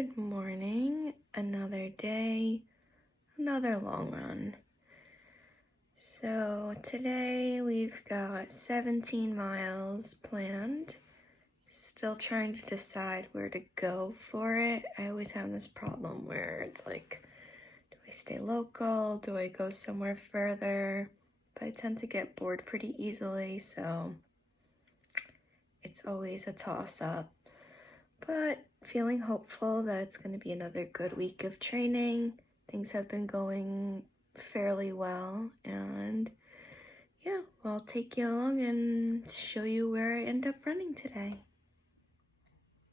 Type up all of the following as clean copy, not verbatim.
Good morning, another day, another long run. So today we've got 17 miles planned. Still trying to decide where to go for it. I always have this problem where it's like, do I stay local? Do I go somewhere further? But I tend to get bored pretty easily, so it's always a toss-up. But feeling hopeful that it's going to be another good week of training. Things have been going fairly well, and yeah, I'll take you along and show you where I end up running today.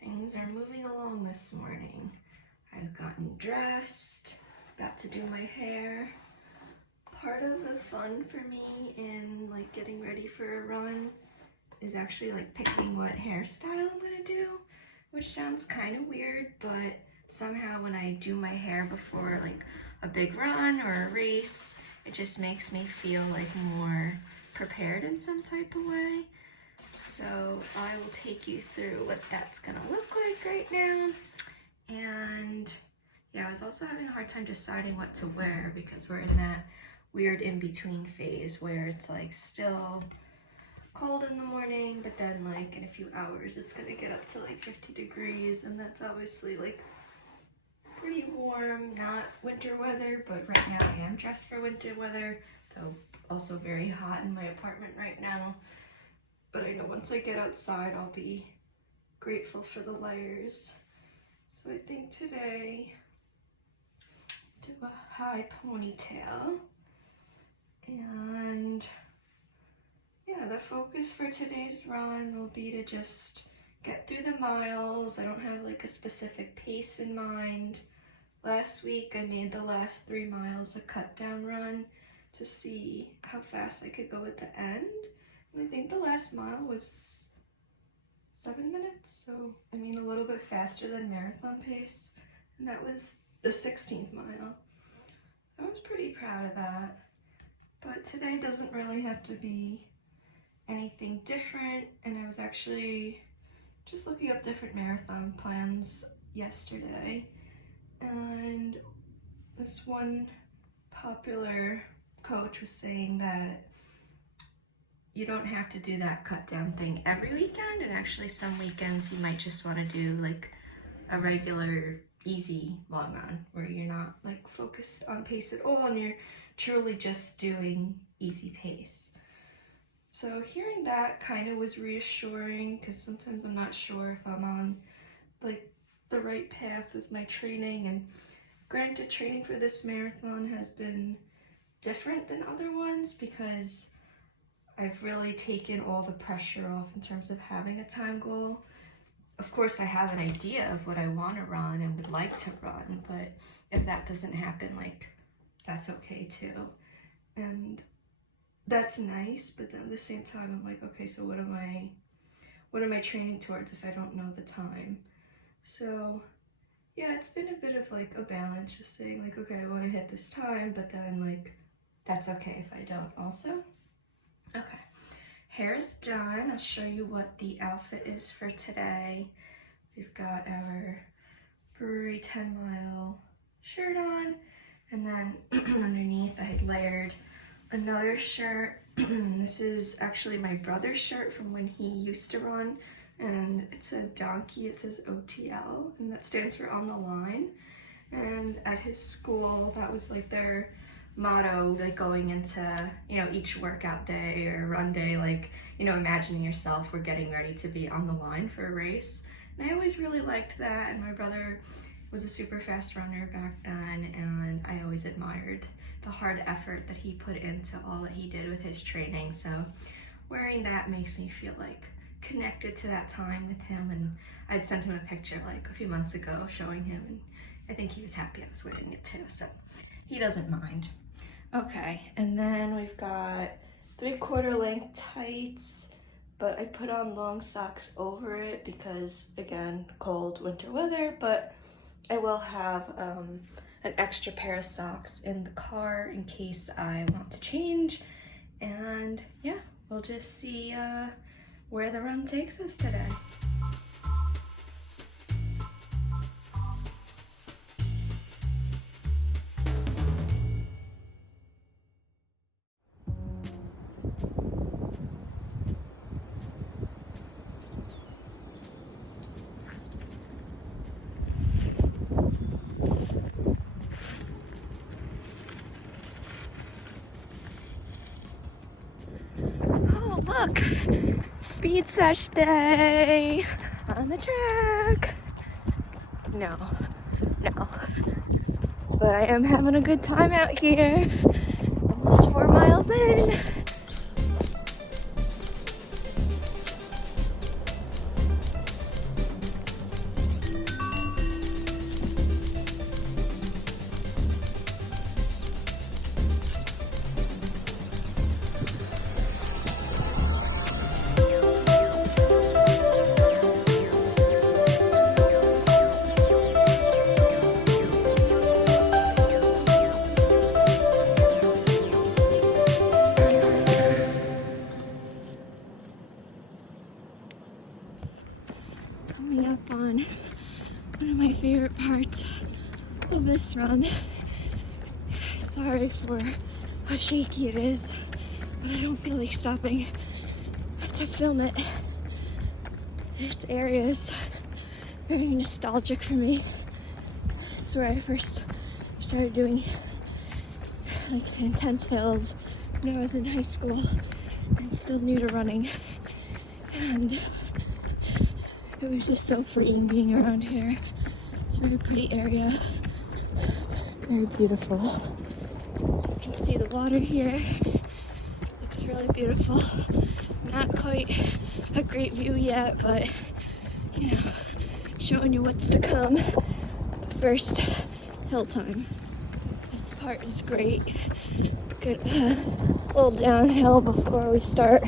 Things are moving along this morning. I've gotten dressed, about to do my hair. Part of the fun for me in like getting ready for a run is actually like picking what hairstyle I'm gonna do, which sounds kind of weird, but somehow when I do my hair before like a big run or a race, it just makes me feel like more prepared in some type of way. So I will take you through what that's gonna look like right now. And yeah, I was also having a hard time deciding what to wear because we're in that weird in-between phase where it's like still cold in the morning, but then like in a few hours it's gonna get up to like 50 degrees, and that's obviously like pretty warm, not winter weather, but right now I am dressed for winter weather, though also very hot in my apartment right now. But I know once I get outside I'll be grateful for the layers. So I think today do a high ponytail, and yeah, the focus for today's run will be to just get through the miles. I don't have like a specific pace in mind. Last week I made the last 3 miles a cut down run to see how fast I could go at the end. And I think the last mile was 7 minutes, so I mean a little bit faster than marathon pace. And that was the 16th mile. So I was pretty proud of that. But today doesn't really have to be anything different, and I was actually just looking up different marathon plans yesterday, and this one popular coach was saying that you don't have to do that cut down thing every weekend, and actually some weekends you might just want to do like a regular easy long run where you're not like focused on pace at all and you're truly just doing easy pace. So hearing that kind of was reassuring, because sometimes I'm not sure if I'm on like the right path with my training. And granted, training for this marathon has been different than other ones because I've really taken all the pressure off in terms of having a time goal. Of course, I have an idea of what I want to run and would like to run, but if that doesn't happen, like that's okay too. And that's nice, but then at the same time, I'm like, okay, so what am I training towards if I don't know the time? So yeah, it's been a bit of like a balance, just saying like, okay, I want to hit this time, but then like, that's okay if I don't also. Okay, hair's done. I'll show you what the outfit is for today. We've got our Brewery 10 mile shirt on, and then underneath I had layered another shirt. This is actually my brother's shirt from when he used to run, and it's a donkey. It says OTL, and that stands for on the line. And at his school, that was like their motto, like going into, you know, each workout day or run day, like, you know, imagining yourself we're getting ready to be on the line for a race. And I always really liked that, and my brother was a super fast runner back then, and I always admired the hard effort that he put into all that he did with his training. So wearing that makes me feel like connected to that time with him, and I'd sent him a picture like a few months ago showing him, and I think he was happy I was wearing it too, so he doesn't mind. Okay, and then we've got 3/4 length tights, but I put on long socks over it because, again, cold winter weather, but I will have an extra pair of socks in the car in case I want to change. And yeah, we'll just see where the run takes us today. track. Speed sesh day on the track. No. But I am having a good time out here. Almost 4 miles in. Coming up on one of my favorite parts of this run. Sorry for how shaky it is, but I don't feel like stopping to film it. This area is very nostalgic for me. It's where I first started doing like intense hills when I was in high school and still new to running. And it was just so freeing being around here. It's a very pretty area, very beautiful. You can see the water here. Looks really beautiful. Not quite a great view yet, but you know, showing you what's to come. First, hill time. This part is great. Good little downhill before we start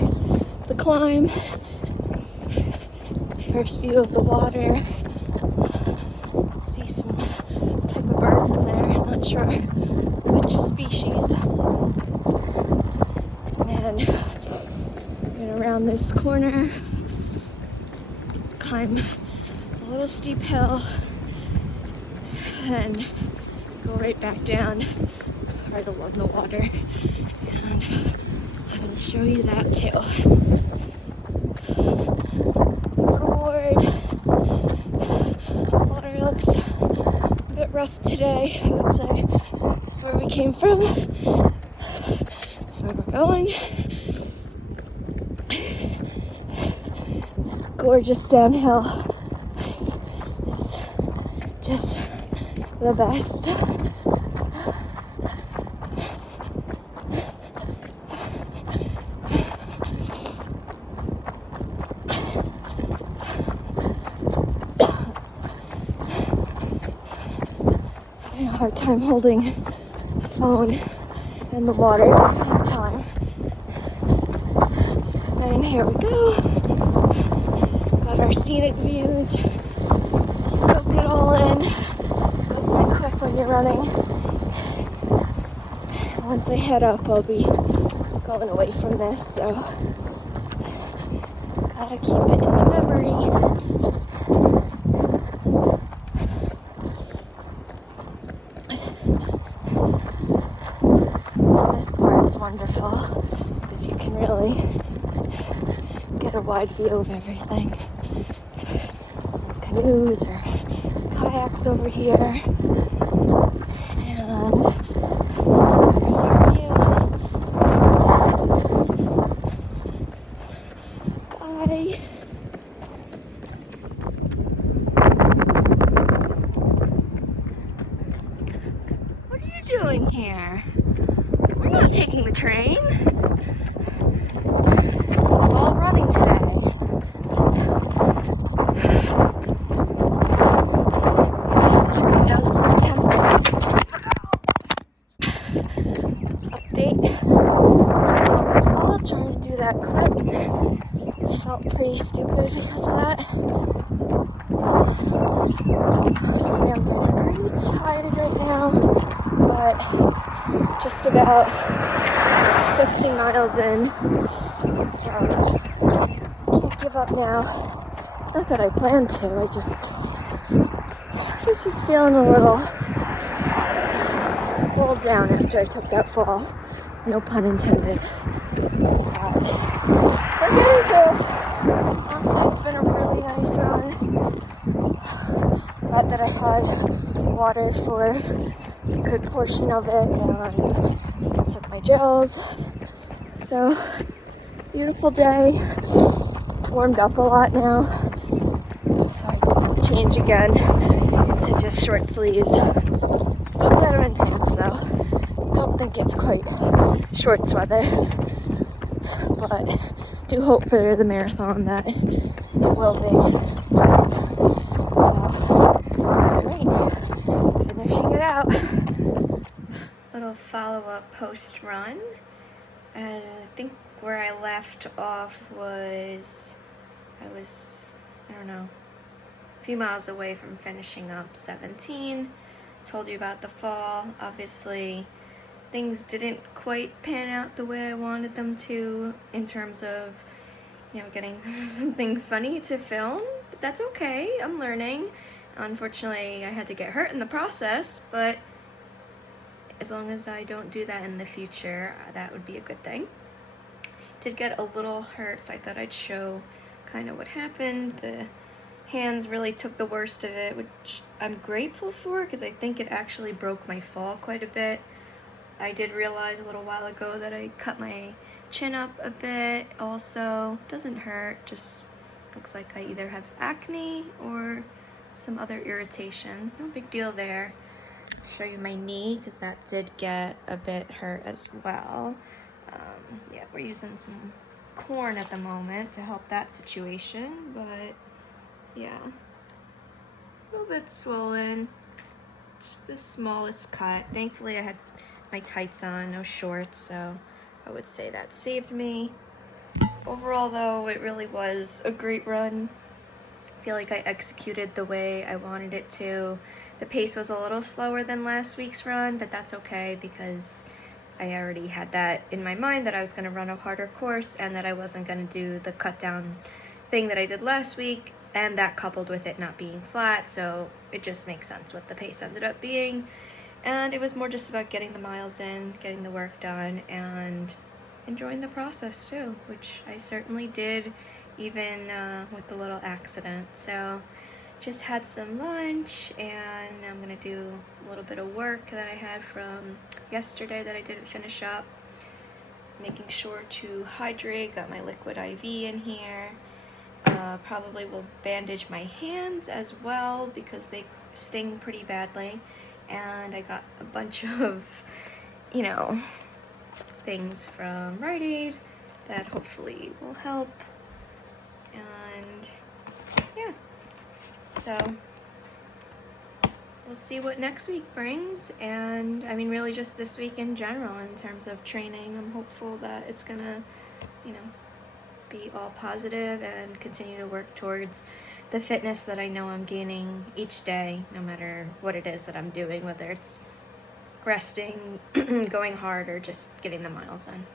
the climb. First view of the water. See some type of birds in there. I'm not sure which species. And get around this corner, climb a little steep hill, and go right back down right along the water. And I will show you that too. Water looks a bit rough today, I would say. This is where we came from. This is where we're going. This gorgeous downhill. It's just the best. Hard time holding the phone and the water at the same time. And here we go. Got our scenic views. Soak it all in. Goes by quick when you're running. Once I head up, I'll be going away from this, so gotta keep it in the memory. Wonderful, because you can really get a wide view of everything. Some canoes or kayaks over here, and there's our view. Bye. What are you doing here? We're not taking the train. It's all running today. Update to Niagara Falls, trying to do that clip. Felt pretty stupid because of that. See, I'm getting pretty tired right now, but just about 15 miles in, so can't give up now. Not that I plan to, I just was feeling a little down after I took that fall. No pun intended. But we're getting through. Honestly, it's been a really nice run. Glad that I had water for a good portion of it and took my gels. So Beautiful day. It's warmed up a lot now. So I did change again into just short sleeves. Still better in pants though. Don't think it's quite shorts weather. But do hope for the marathon that it will be. So, alright, finishing it out. Little follow-up post-run. I think where I left off was, I don't know, a few miles away from finishing up 17. Told you about the fall. Obviously, things didn't quite pan out the way I wanted them to in terms of, getting something funny to film, but that's okay. I'm learning. Unfortunately, I had to get hurt in the process, but as long as I don't do that in the future, that would be a good thing. Did get a little hurt, so I thought I'd show kind of what happened. The hands really took the worst of it, which I'm grateful for because I think it actually broke my fall quite a bit. I did realize a little while ago that I cut my chin up a bit also. Doesn't hurt, just looks like I either have acne or some other irritation. No big deal there. I'll show you my knee because that did get a bit hurt as well. Yeah, we're using some corn at the moment to help that situation, but yeah, a little bit swollen. Just the smallest cut. Thankfully I had my tights on, no shorts, so I would say that saved me. Overall though, it really was a great run. I feel like I executed the way I wanted it to. The pace was a little slower than last week's run, but that's okay because I already had that in my mind that I was going to run a harder course and that I wasn't going to do the cut down thing that I did last week, and that coupled with it not being flat, so it just makes sense what the pace ended up being. And it was more just about getting the miles in, getting the work done, and enjoying the process too, which I certainly did, even with the little accident. So just had some lunch, and I'm gonna do a little bit of work that I had from yesterday that I didn't finish up. Making sure to hydrate, got my liquid IV in here. Probably will bandage my hands as well because they sting pretty badly. And I got a bunch of, things from Rite Aid that hopefully will help. And yeah. So we'll see what next week brings, and I mean really just this week in general in terms of training. I'm hopeful that it's gonna, be all positive and continue to work towards the fitness that I know I'm gaining each day, no matter what it is that I'm doing, whether it's resting, going hard, or just getting the miles in.